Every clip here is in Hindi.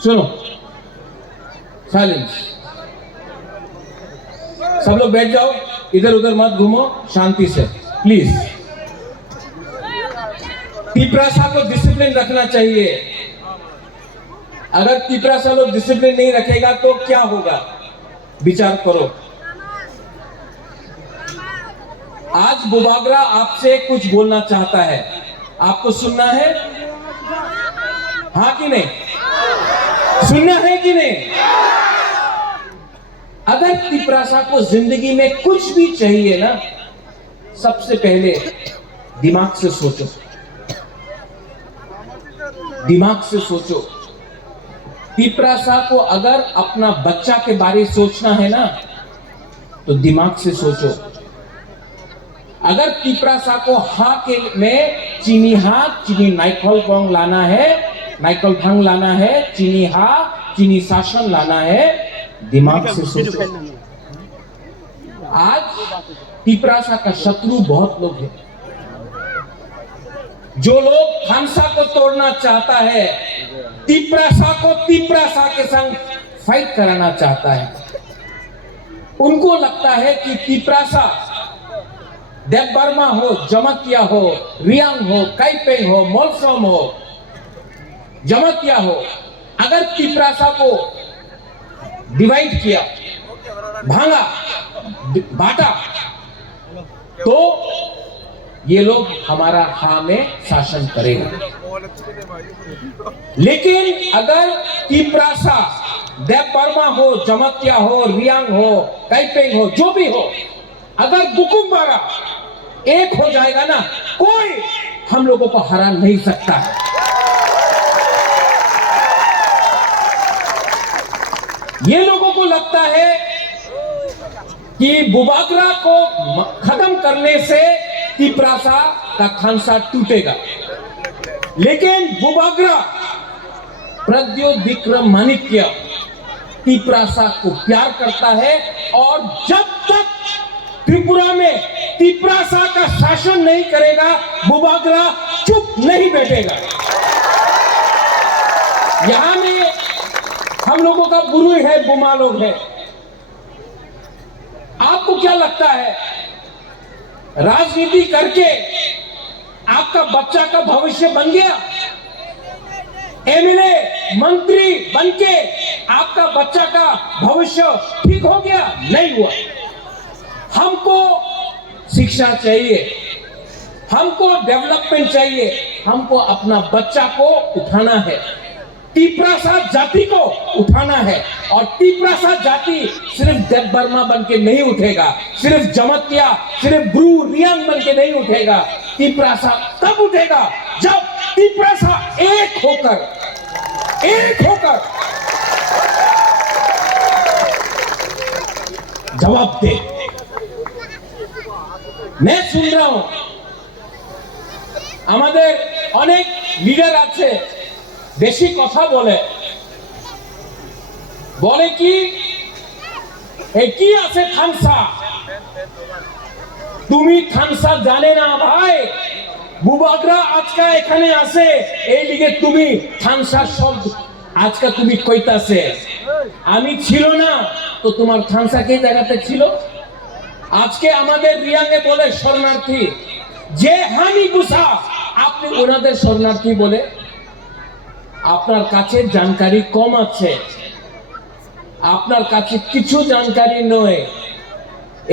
सुनो, साइलेंस। सब लोग बैठ जाओ, इधर उधर मत घूमो, शांति से प्लीज। तिपरासा को डिसिप्लिन रखना चाहिए। अगर तिपरासा लोग डिसिप्लिन नहीं रखेगा तो क्या होगा, विचार करो। आज बुबागरा आपसे कुछ बोलना चाहता है, आपको सुनना है? हाँ कि नहीं? सुनना है कि नहीं? अगर तिपरासा को जिंदगी में कुछ भी चाहिए ना, सबसे पहले दिमाग से सोचो, दिमाग से सोचो। तिपरासा को अगर अपना बच्चा के बारे में सोचना है ना, तो दिमाग से सोचो। अगर तिपरासा को हा के में चीनी हा चीनी नाइकल भांग लाना है, नाइकल भांग लाना है, चीनी हा चीनी शासन लाना है, दिमाग से सोचो। आज तिपरासा का शत्रु बहुत लोग हैं। जो लोग खानसा को तोड़ना चाहता है, तिपरासा को तिपरासा के संग फाइट कराना चाहता है। उनको लगता है कि तिपरासा देव बर्मा हो, जमतिया हो, रियांग हो, काइपेंग हो, मोलसोम हो, जमतिया हो, अगर तिपरासा को डिवाइड किया, भांगा, बांटा, तो ये लोग हमारा हा में शासन करेगा। लेकिन अगर तिपरासा देव बर्मा हो, जमतिया हो, रियांग हो, काइपेंग हो, जो भी हो, अगर बुकुम्बारा एक हो जाएगा ना, कोई हम लोगों को हरा नहीं सकता है। ये लोगों को लगता है कि बुबागरा को खत्म करने से तिपरासा का खानसा टूटेगा। लेकिन बुबागरा प्रद्योत विक्रम माणिक्य तिपरासा को प्यार करता है, और जब तक त्रिपुरा में तिपरासा का शासन नहीं करेगा, बुबागरा चुप नहीं बैठेगा। यहां में हम लोगों का गुरु है, बुमा लोग है। आपको क्या लगता है, राजनीति करके आपका बच्चा का भविष्य बन गया? एमएलए मंत्री बनके आपका बच्चा का भविष्य ठीक हो गया? नहीं हुआ। हमको शिक्षा चाहिए, हमको डेवलपमेंट चाहिए, हमको अपना बच्चा को उठाना है, तिपरासा जाति को उठाना है। और तिपरासा जाति सिर्फ देव बर्मा बन के नहीं उठेगा, सिर्फ जमतिया, सिर्फ ब्रू रियांग बन के नहीं उठेगा। तिपरासा तब उठेगा जब तिपरासा एक होकर जवाब दे। मैं सुन रहा हूं আমাদের অনেক লিডার আছে, বেশি কথা বলে কি কি আছে খানসা, তুমি খানসা জানে না ভাই। বুবাগরা আজকে এখানে আছে, এই লিগে তুমি খানসা শব্দ আজকে তুমি কইতাছে। আমি ছিল না তো তোমার খানসা কে জায়গাতে ছিল? আজকে আমাদের রিয়াঙ্গে বলে শরণার্থী, যে হানি গুসা আপনি ওনাদের শরণার্থী বলে। আপনার কাছে জানকারি কম আছে, আপনার কাছে কিছু জানকারি নয়।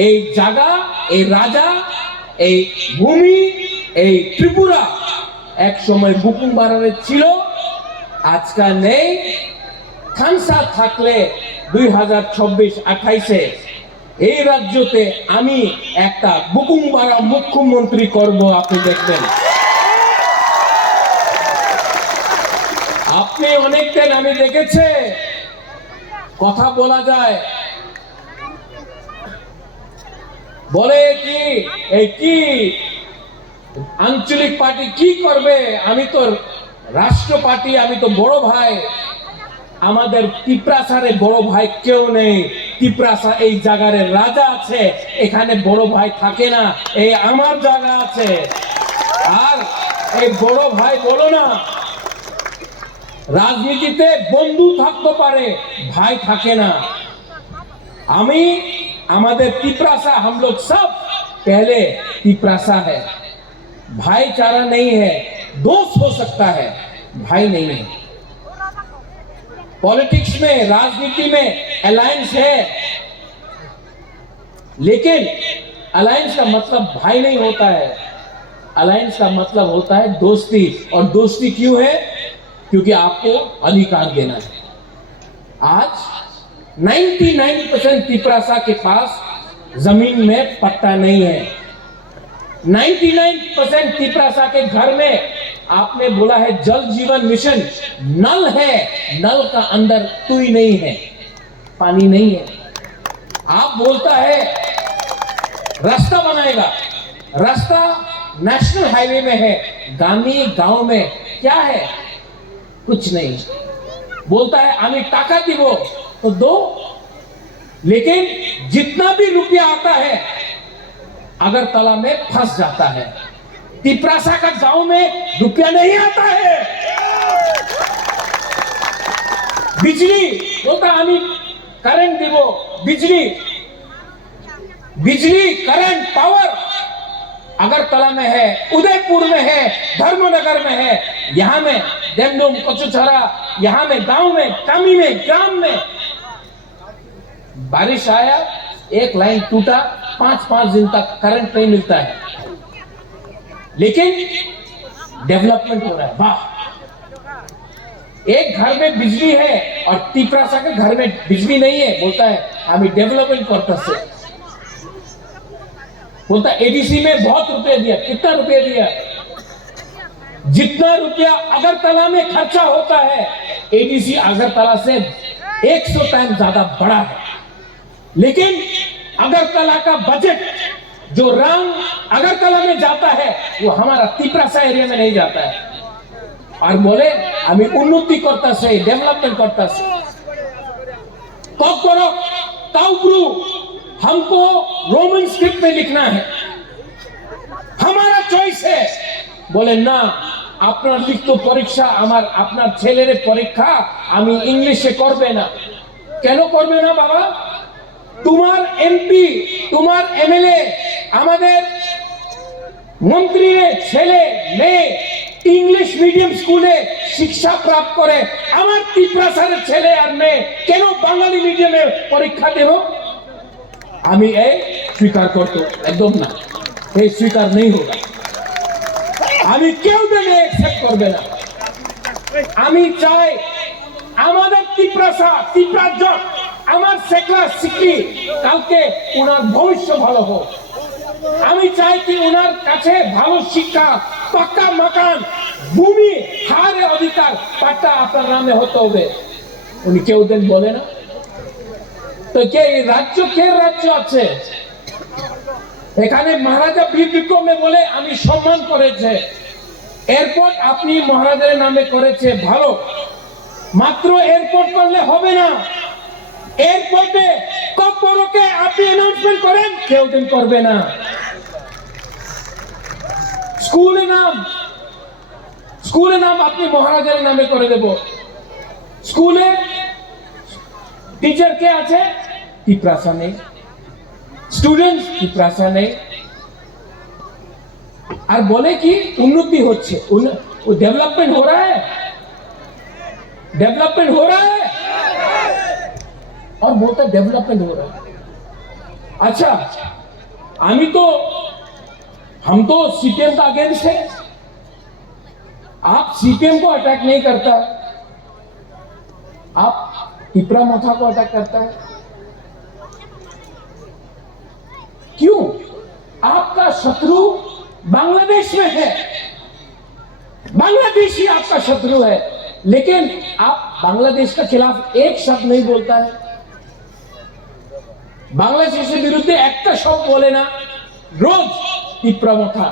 এই জায়গা, এই রাজা, এই ভূমি, এই ত্রিপুরা এক সময় বুকুমবারারে ছিল, আজকাল নেই। খানসা থাকলে 2026-28-এ এই রাজ্যতে আমি একটা বুকুমবারা মুখ্যমন্ত্রী করব, আপনি দেখবেন। আপনি অনেকদিন আমি দেখেছে কথা বলা যায়, বলে কি এই কি আঞ্চলিক পার্টি কি করবে, আমি তো রাষ্ট্র পার্টি, আমি তো বড় ভাই। আমাদের তিপরাসারে বড় ভাই কেউ নেই। তিপরাসা এই জায়গার রাজা আছে, এখানে বড় ভাই থাকে না, এই আমার জায়গা আছে। আর এই বড় ভাই বলো না, রাজনীতিতে বন্ধু থাকতে পারে, ভাই থাকে না। আমি আমাদের तिपरासा हम लोग सब पहले तिपरासा है, भाईचारा नहीं है। दोस्त हो सकता है, भाई नहीं है। पॉलिटिक्स में, राजनीति में अलायंस है, लेकिन अलायंस का मतलब भाई नहीं होता है। अलायंस का मतलब होता है दोस्ती। और दोस्ती क्यों है? क्योंकि आपको अधिकार देना है। आज 99% तिपरासा के पास जमीन में पट्टा नहीं है। 99% तिपरासा के घर में आपने बोला है जल जीवन मिशन, नल है, नल का अंदर तुई नहीं है, पानी नहीं है। आप बोलता है रास्ता बनाएगा, रास्ता नेशनल हाईवे में है, गांधी गांव में क्या है? कुछ नहीं। बोलता है आमी टाका दिबो, तो दो, लेकिन जितना भी रुपया आता है अगरतला में फंस जाता है। तिपरासा का गांव में रुपया नहीं आता है। बिजली बोलता आमी करंट दिबो, बिजली करंट पावर अगरतला में है, उदयपुर में है, धर्मनगर में है, यहां में डेमडुम, कोचुछरा, यहां में गांव में, कामी में, ग्राम में बारिश आया, एक लाइन टूटा, 5-5 दिन तक करंट नहीं मिलता है, लेकिन डेवलपमेंट हो रहा है। वाह! एक घर में बिजली है और तिपरासा के घर में बिजली नहीं है, बोलता है हमें डेवलपमेंट करता से। बोलता एडीसी में बहुत रुपया दिया। कितना रुपया दिया? जितना रुपया अगरतला में खर्चा होता है, एडीसी अगरतला से 100 टाइम ज्यादा बड़ा है। लेकिन अगरतला का बजट जो रंग अगरतला में जाता है वो हमारा तिपरासा एरिया में नहीं जाता है। और बोले हमें उन्नति करता से, डेवलपमेंट करता से। कब करो ताउब्रू, हमको रोमन स्क्रिप्ट में लिखना है, हमारा चॉइस है। बोले ना, আপনার লিখিত পরীক্ষা, আমার আপনার ছেলের পরীক্ষা আমি ইংলিশে করবে না। কেন করবে না বাবা? তোমার এমপি, তোমার এমএলএ, আমাদের মন্ত্রীর ছেলে মেয়ে इंग्लिश मीडियम स्कूले शिक्षा प्राप्त करे, আমার तिपरासार ছেলে আর মেয়ে কেন বাঙালি মিডিয়ামে পরীক্ষা দেব? আমি এই স্বীকার করতে একদম না, এই স্বীকার नहीं होगा। আমি কেউ দেবে एक्सेप्ट করবে না। আমি চাই আমাদের तिपरासा আমার সেকলা শিখি, কালকে ওনার ভবিষ্য ভালো হোক। আমি চাই কি ওনার কাছে ভালো শিক্ষা, পাক্কা মাকান, ভূমি, হারে অধিকার পাট্টা আপনার নামে হতে হবে। উনি কেউ দেন বলে না, তো কে রাজ্য, কে রাজ্য আছে এখানে? মহারাজা বীর বিক্রমে বলে আমি সম্মান করেছে, এয়ারপোর্ট আপনি মহারাজের নামে করেছে, ভালো। মাত্র এয়ারপোর্ট করলে হবে না, এয়ারপোর্টে কর্পোরেটকে আপনি অ্যানাউন্সমেন্ট করেন, কেউ দিন করবে না। স্কুলের নাম আপনি মহারাজের নামে করে দেব। স্কুলে টিচার কে আছে? तिपरासा नहीं। स्टूडेंट्स तिपरासा नहीं। और बोले कि उन्नति होच्छे, डेवलपमेंट हो रहा है, डेवलपमेंट हो रहा है, और बोलता डेवलपमेंट हो रहा है। अच्छा, हम तो सीपीएम का अगेंस्ट है। आप सीपीएम को अटैक नहीं करता, आप तिपरामोथा को अटैक करता है। क्यों? आपका शत्रु बांग्लादेश में है, बांग्लादेश ही आपका शत्रु है, लेकिन आप बांग्लादेश के खिलाफ एक शब्द नहीं बोलता है। बांग्लादेश के विरुद्ध एक शब्द बोले ना, रोज तिपरामोथा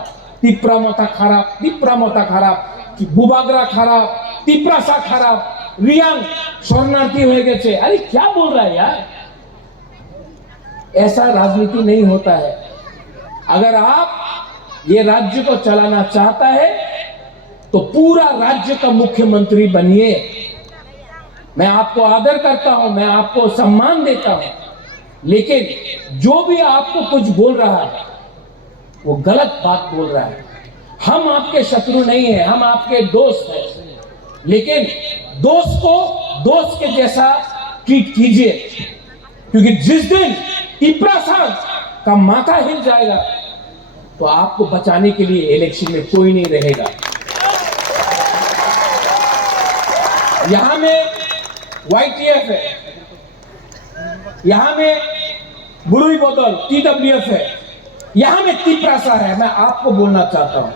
खराब, तिपरामोथा खराब, बुबागरा खराब, तिपरासा खराब, रियांग शरणार्थी हो गए। अरे क्या बोल रहा है यार? ऐसा राजनीति नहीं होता है। अगर आप ये राज्य को चलाना चाहता है तो पूरा राज्य का मुख्यमंत्री बनिए, मैं आपको आदर करता हूं, मैं आपको सम्मान देता हूं, लेकिन जो भी आपको कुछ बोल रहा है वो गलत बात बोल रहा है। हम आपके शत्रु नहीं हैं, हम आपके दोस्त हैं, लेकिन दोस्त को दोस्त के जैसा ट्रीट कीजिए, क्योंकि जिस दिन तिपरासा का माथा हिल जाएगा तो आपको बचाने के लिए इलेक्शन में कोई नहीं रहेगा। यहां में YTF है, यहां में बुरुई बोतल TWF है, यहां में तिपरासा है। मैं आपको बोलना चाहता हूं,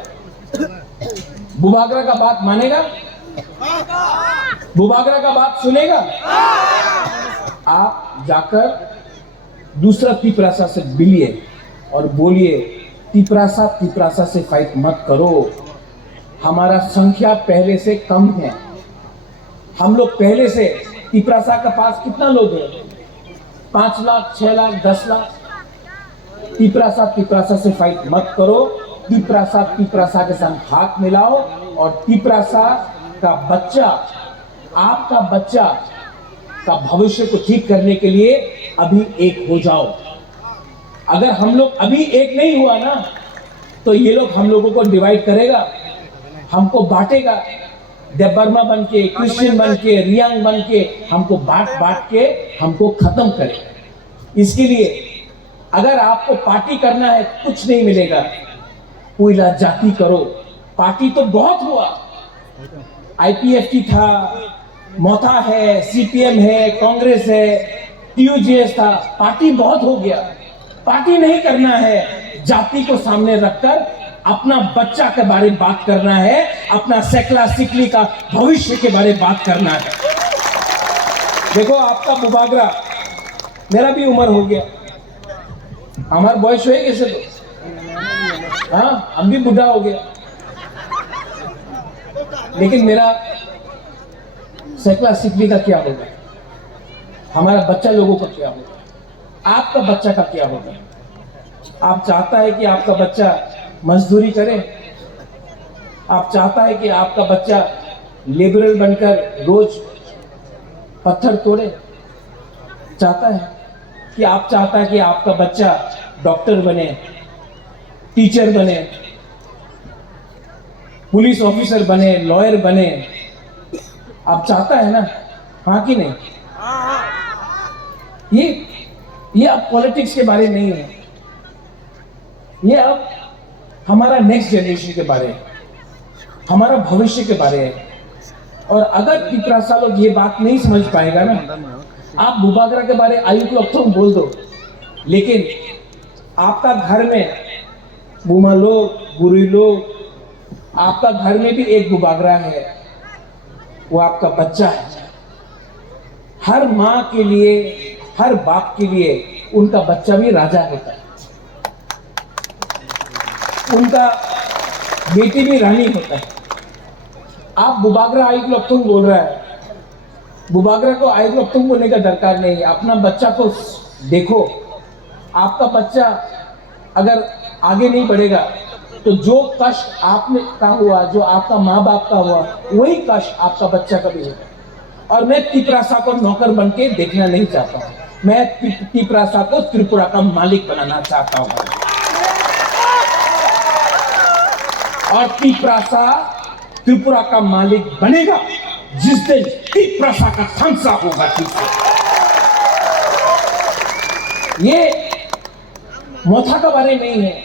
बुबागरा का बात मानेगा? बुबागरा का बात सुनेगा? आप जाकर दूसरा तिपरासा से मिलिए और बोलिए तिपरासा से फाइट मत करो। हमारा संख्या पहले से कम है। हम लोग पहले से, तिपरासा के पास कितना लोग हैं? 5 लाख, 6 लाख, 10 लाख। तिपरासा से फाइट मत करो। तिपरासा के साथ हाथ मिलाओ और तिपरासा का बच्चा, आपका बच्चा का भविष्य को ठीक करने के लिए अभी एक हो जाओ। अगर हम लोग अभी एक नहीं हुआ ना, तो ये लोग हम लोगों को डिवाइड करेगा, हमको बांटेगा। देबर्मा बन के, क्रिश्चियन बन के, रियांग बन के हमको बांट के हमको खत्म करेगा। इसके लिए अगर आपको पार्टी करना है, कुछ नहीं मिलेगा। कोयला जाति करो। पार्टी तो बहुत हुआ, IPF की था, मोथा है, CPM है, कांग्रेस है, TUJS था। पार्टी बहुत हो गया। पार्टी नहीं करना है, जाति को सामने रखकर अपना बच्चा के बारे में बात करना है, अपना सेकला सिकली का भविष्य के बारे में बात करना है। देखो आपका बुबागरा, मेरा भी उम्र हो गया, हमारा बॉयस हुए कैसे तो, हाँ हम भी बुढ़ा हो गया, लेकिन मेरा सेकला सिकली का क्या होगा? हमारा बच्चा लोगों का क्या होगा? आपका बच्चा का क्या होगा? आप चाहता है कि आपका बच्चा मजदूरी करे? आप चाहता है कि आपका बच्चा लिबरल बनकर रोज पत्थर तोड़े? चाहता है कि आप चाहता है कि आपका बच्चा डॉक्टर बने, टीचर बने, पुलिस ऑफिसर बने, लॉयर बने? आप चाहता है ना? हाँ कि नहीं? ये अब पॉलिटिक्स के बारे नहीं है, ये अब हमारा नेक्स्ट जनरेशन के बारे है, हमारा भविष्य के बारे है। और अगर तिपरासा लोग ये बात नहीं समझ पाएगा ना, आप बुबागरा के बारे आयुक्त लोग तो बोल दो, लेकिन आपका घर में बुमा लोग, बुरी लोग, आपका घर में भी एक बुबागरा है, वो आपका बच्चा है। हर माँ के लिए, हर बाप के लिए उनका बच्चा भी राजा होता है, उनका बेटी भी रानी होता है। आप बुबागरा आयुक्त लोग बोल रहा है, बुबागरा को आयुक्त लोग बोलने का दरकार नहीं है। अपना बच्चा को देखो, आपका बच्चा अगर आगे नहीं बढ़ेगा तो जो कष्ट आपने का हुआ, जो आपका माँ बाप का हुआ, वही कष्ट आपका बच्चा का भी होगा। और मैं तिपरासा को नौकर बन के देखना नहीं चाहता हूँ, मैं तिपरासा को त्रिपुरा का मालिक बनाना चाहता हूँ। और तिपरासा त्रिपुरा का मालिक बनेगा जिस दिन तिपरासा का संसा होगा। ये मोथा का बारे नहीं है,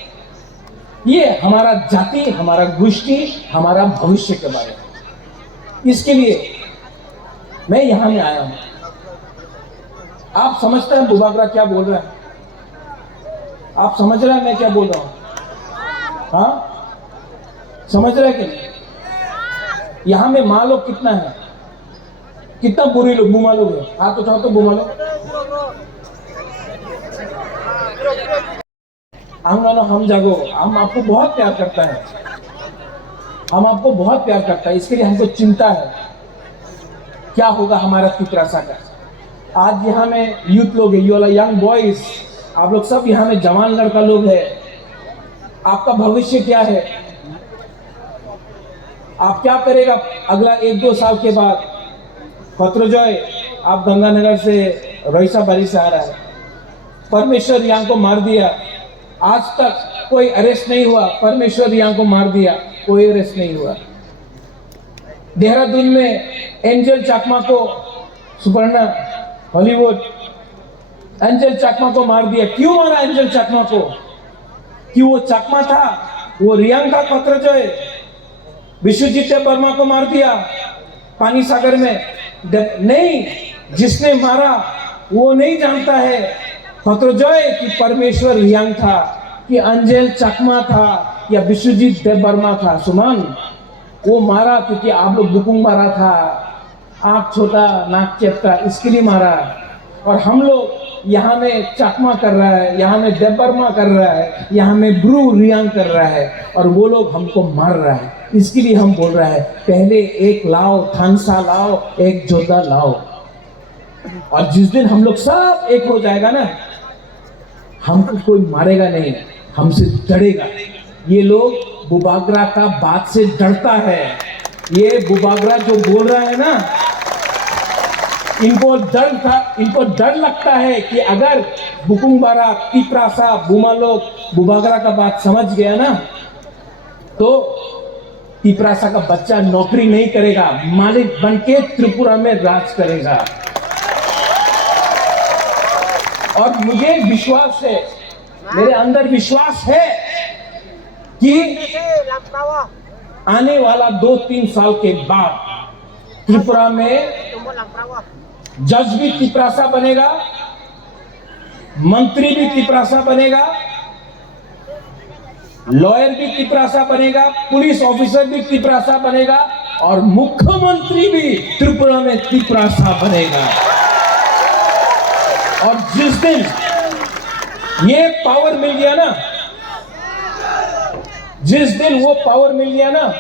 ये हमारा जाति, हमारा गोष्ठी, हमारा भविष्य के बारे में। इसके लिए मैं यहां में आया हूं। आप समझते हैं बुबागरा क्या बोल रहा है? आप समझ रहे हैं मैं क्या बोल रहा हूं? हाँ, समझ रहे हैं कि नहीं? यहां में माँ लोग कितना है, कितना बुरी लोग, बुमा लोग है? हाथ उठाओ तो बुमा लोग। हम जागो, हम आपको बहुत प्यार करता है, हम आपको बहुत प्यार करता है। इसके लिए हमको चिंता है क्या होगा हमारा तिपरासा का। आज यहाँ में यूथ लोग है, यू आर यंग बॉयज, आप लोग सब यहाँ में जवान लड़का लोग है। आपका भविष्य क्या है? आप क्या करेगा अगला 1-2 साल के बाद? खत्रजय आप गंगानगर से रईसा बारी से आ रहा है। परमेश्वर यहाँ को मार दिया, आज तक कोई अरेस्ट नहीं हुआ। परमेश्वर यहाँ को मार दिया, कोई अरेस्ट नहीं हुआ। देहरादून में एंजल चाकमा को, सुपर्णा हॉलीवुड, एंजल चाकमा को मार दिया। क्यों मारा एंजल चाकमा को? क्यों वो चाकमा था? वो रियांग था खत्रजय। विश्वजीत वर्मा को मार दिया पानी सागर में। नहीं, जिसने मारा वो नहीं जानता है खत्रजय कि परमेश्वर रियांग था, कि अंजल चकमा था, या विश्वजीत देववर्मा था। सुमन, वो मारा क्योंकि आप लोग बुकुंग मारा था, आंख छोटा नाक चेपटा, इसके लिए मारा। और हम लोग यहाँ में चकमा कर रहा है, यहाँ में देववर्मा कर रहा है, यहाँ में ब्रू रियांग कर रहा है, और वो लोग हमको मार रहा है। इसके लिए हम बोल रहा है पहले एक लाओ, थानसा लाओ, एक जोधा लाओ। और जिस दिन हम लोग सब एक हो जाएगा ना, हमको कोई मारेगा नहीं, हमसे डरेगा। ये लोग बुबागरा का बात से डरता है। ये बुबागरा जो बोल रहा है ना, इनको डर लगता है कि अगर बुकुंबारा, तिप्रासा, बुमा लोग बुबागरा का बात समझ गया ना, तो तिप्रासा का बच्चा नौकरी नहीं करेगा, मालिक बनके त्रिपुरा में राज करेगा। और मुझे विश्वास है, मेरे अंदर विश्वास है कि आने वाला 2-3 साल के बाद त्रिपुरा में जज भी तिप्रासा बनेगा, मंत्री भी तिप्रासा बनेगा, लॉयर भी तिप्रासा बनेगा, पुलिस ऑफिसर भी तिप्रासा बनेगा, और मुख्यमंत्री भी त्रिपुरा में तिप्रासा बनेगा। और जिस दिन ये पावर मिल गया ना, जिस दिन वो पावर मिल गया ना,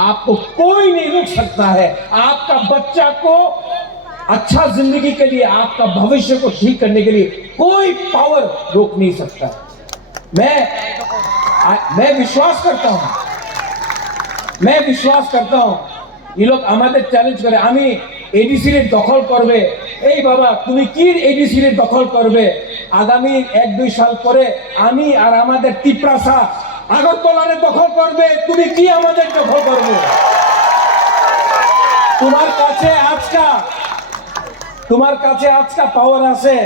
आपको कोई नहीं रोक सकता है। आपका बच्चा को अच्छा जिंदगी के लिए, आपका भविष्य को ठीक करने के लिए कोई पावर रोक नहीं सकता। मैं विश्वास करता हूं ये लोग हमारे चैलेंज करे, আমি এডিসি রে দখল করবে। এই বাবা, তুমি কি এডিসি রে দখল করবে? আগামী 1-2 সাল পরে আমি আর আমাদের তিপ্রাসা আগরতলারে দখল করবে, তুমি কি আমাদের দখল করবে? তোমার কাছে আজকা পাওয়ার আছে।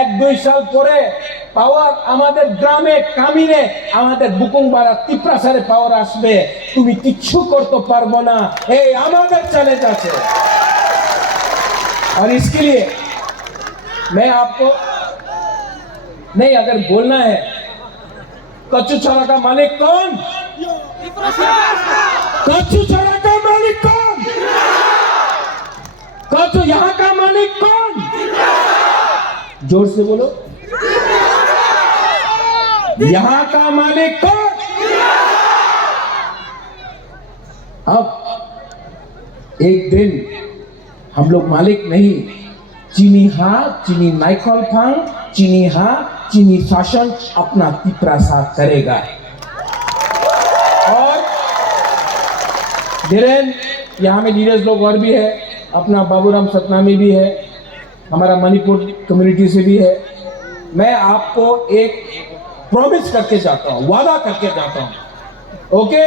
1-2 সাল পরে পাওয়ার আমাদের গ্রামে, কামিনে, আমাদের বুকুংবাড়া, তিপ্রাসারে পাওয়ার আসবে। তুমি কিচ্ছু করতে পারবো না, এই আমাদের চ্যালেঞ্জ আছে। और इसके लिए मैं आपको नहीं, अगर बोलना है कच्चू छड़ा का मालिक कौन? कच्चू छड़ा का मालिक कौन? कच्चू यहाँ का मालिक कौन? जोर से बोलो, यहाँ का मालिक कौन? अब एक दिन हम लोग मालिक नहीं, चीनी हाँ, चीनी नाइकल फांग, चीनी हाँ, चीनी शासन अपना तिप्रासा करेगा। और धीरेन यहाँ में लीडर्स लोग और भी है, अपना बाबूराम सतनामी भी है, हमारा मणिपुर कम्युनिटी से भी है। मैं आपको एक प्रॉमिस करके जाता हूँ, वादा करके जाता हूँ, ओके?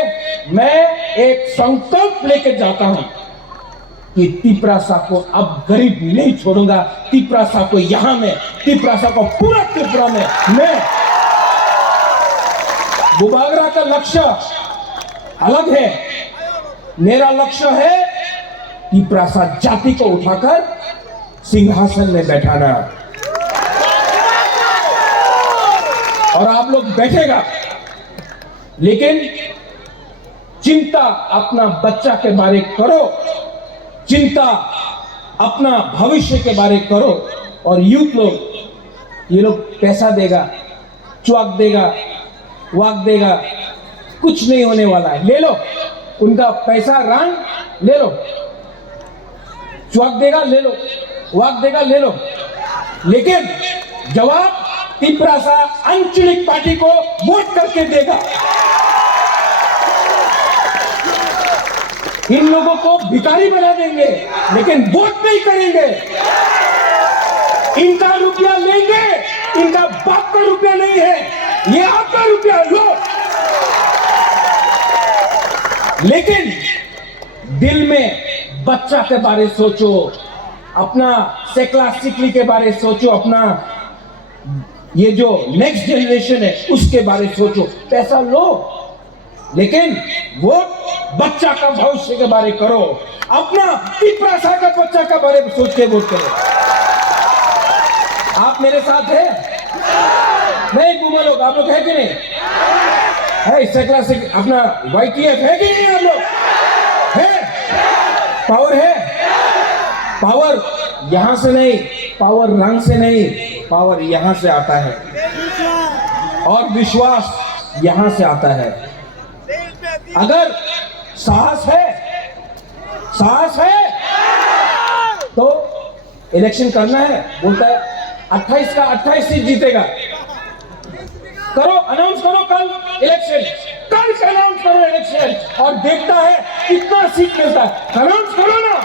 मैं एक संकल्प लेके जाता हूँ कि तिप्रासा को अब गरीब नहीं छोड़ूंगा। तिप्रासा को यहां में, तिप्रासा को पूरा त्रिपुरा में मैं, बुबागरा का लक्ष्य अलग है, मेरा लक्ष्य है तिप्रासा जाति को उठाकर सिंहासन में बैठाना। और आप लोग बैठेगा, लेकिन चिंता अपना बच्चा के बारे करो, चिंता अपना भविष्य के बारे करो। और यूथ लोग, ये लोग पैसा देगा, च्वाक देगा, वाक देगा, कुछ नहीं होने वाला है। ले लो उनका पैसा, रंग ले लो, च्वाक देगा ले लो, वाक देगा ले लो, लेकिन जवाब तिप्रासा अंचलिक पार्टी को वोट करके देगा। इन लोगों को भिखारी बना देंगे, लेकिन वोट नहीं करेंगे। इनका रुपया लेंगे, इनका बाप का रुपया नहीं है, ये आपका रुपया लो। लेकिन दिल में बच्चा के बारे सोचो, अपना सेकला सिकली के बारे सोचो, अपना ये जो नेक्स्ट जनरेशन है उसके बारे सोचो। पैसा लो, लेकिन वो बच्चा का भविष्य के बारे करो, अपना पिपरासा का बच्चा का बारे में सोच के वोट करो। आप मेरे साथ हैं? नहीं बुमा लोग, आप लोग है कि नहीं है? सेकला से अपना YTF है कि नहीं? आप लोग है? पावर है? पावर यहां से नहीं, पावर रंग से नहीं, पावर यहां से आता है, और विश्वास यहां से आता है। अगर साहस है तो इलेक्शन करना है। बोलता है 28 का 28 सीट जीतेगा। करो, अनाउंस करो कल इलेक्शन, कल से अनाउंस करो इलेक्शन, और देखता है कितना सीट मिलता है। अनाउंस करो ना।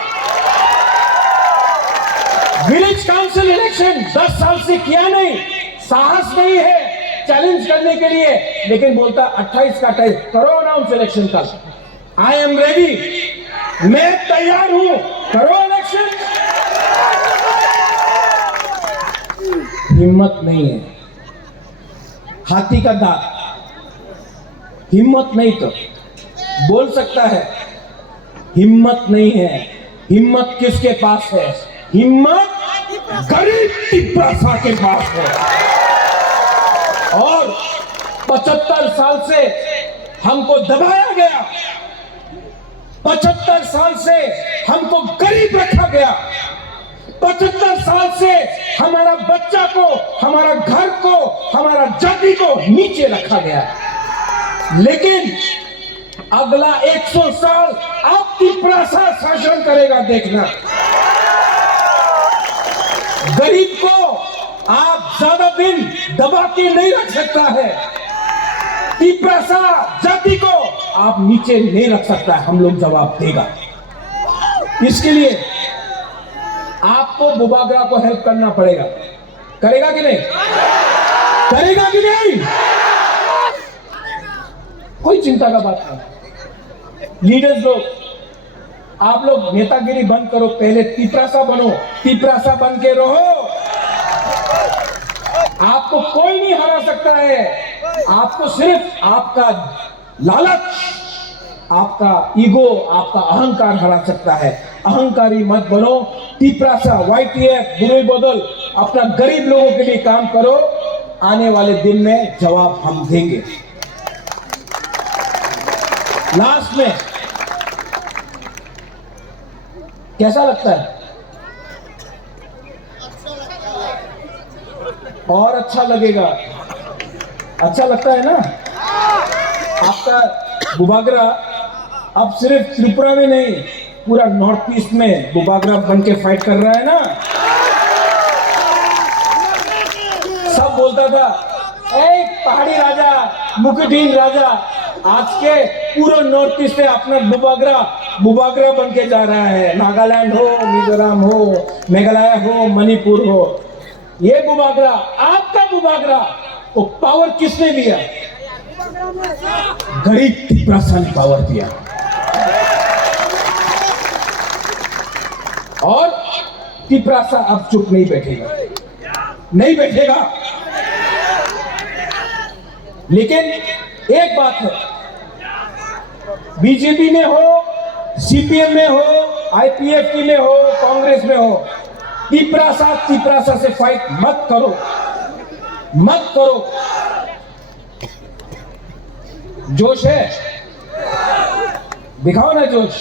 विलेज काउंसिल इलेक्शन 10 साल से किया नहीं, साहस नहीं है चैलेंज करने के लिए, लेकिन बोलता 28 का 28। करो अनाउंस इलेक्शन कल। आई एम रेडी, मैं तैयार हूं, करो इलेक्शन। हिम्मत नहीं है, हाथी का दांत। हिम्मत नहीं तो बोल सकता है, हिम्मत नहीं है। हिम्मत किसके पास है? हिम्मत गरीब पिपरासा के पास है। और 75 साल से हमको दबाया गया, 75 साल से हमको गरीब रखा गया, 75 साल से हमारा बच्चा को, हमारा घर को, हमारा जाति को नीचे रखा गया। लेकिन अगला 100 साल आपकी पिपरासा शासन करेगा, देखना। गरीब को आप ज्यादा दिन दबा के नहीं रख सकता है, पिपरासा जाति को आप नीचे नहीं रख सकता है। हम लोग जवाब देगा। इसके लिए आपको बुबागरा को हेल्प करना पड़ेगा। करेगा कि नहीं? करेगा कि नहीं? कोई चिंता का बात नहीं। लीडर्स लोग, आप लोग नेतागिरी बंद करो, पहले पिपरासा बनो, पिपरासा बन के रहो। आपको कोई नहीं हरा सकता है। आपको सिर्फ आपका लालच, आपका ईगो, आपका अहंकार हरा सकता है। अहंकारी मत बनो। पिपरासा, YTF, बुरे बदल, अपना गरीब लोगों के लिए काम करो। आने वाले दिन में जवाब हम देंगे। लास्ट में कैसा लगता है? और अच्छा लगेगा। अच्छा लगता है ना? आपका बुबागरा अब सिर्फ त्रिपुरा में नहीं, पूरा नॉर्थ ईस्ट में बुबागरा बन के फाइट कर रहा है ना। सब बोलता था एक पहाड़ी राजा, मुकुटहीन राजा, आज के पूरा नॉर्थ ईस्ट से अपना बुबागरा बन के जा रहा है। नागालैंड हो, मिजोरम हो, मेघालय हो, मणिपुर हो, ये बुबागरा, आपका बुबागरा, तो पावर किसने दिया? गरीब पिपरासा ने पावर दिया। और पिपरासा अब चुप नहीं बैठेगा, नहीं बैठेगा। लेकिन एक बात है, बीजेपी में हो, CPM में हो, IPFT में हो, कांग्रेस में हो, पिपरासा से फाइट मत करो, मत करो। जोश है, दिखाओ ना जोश।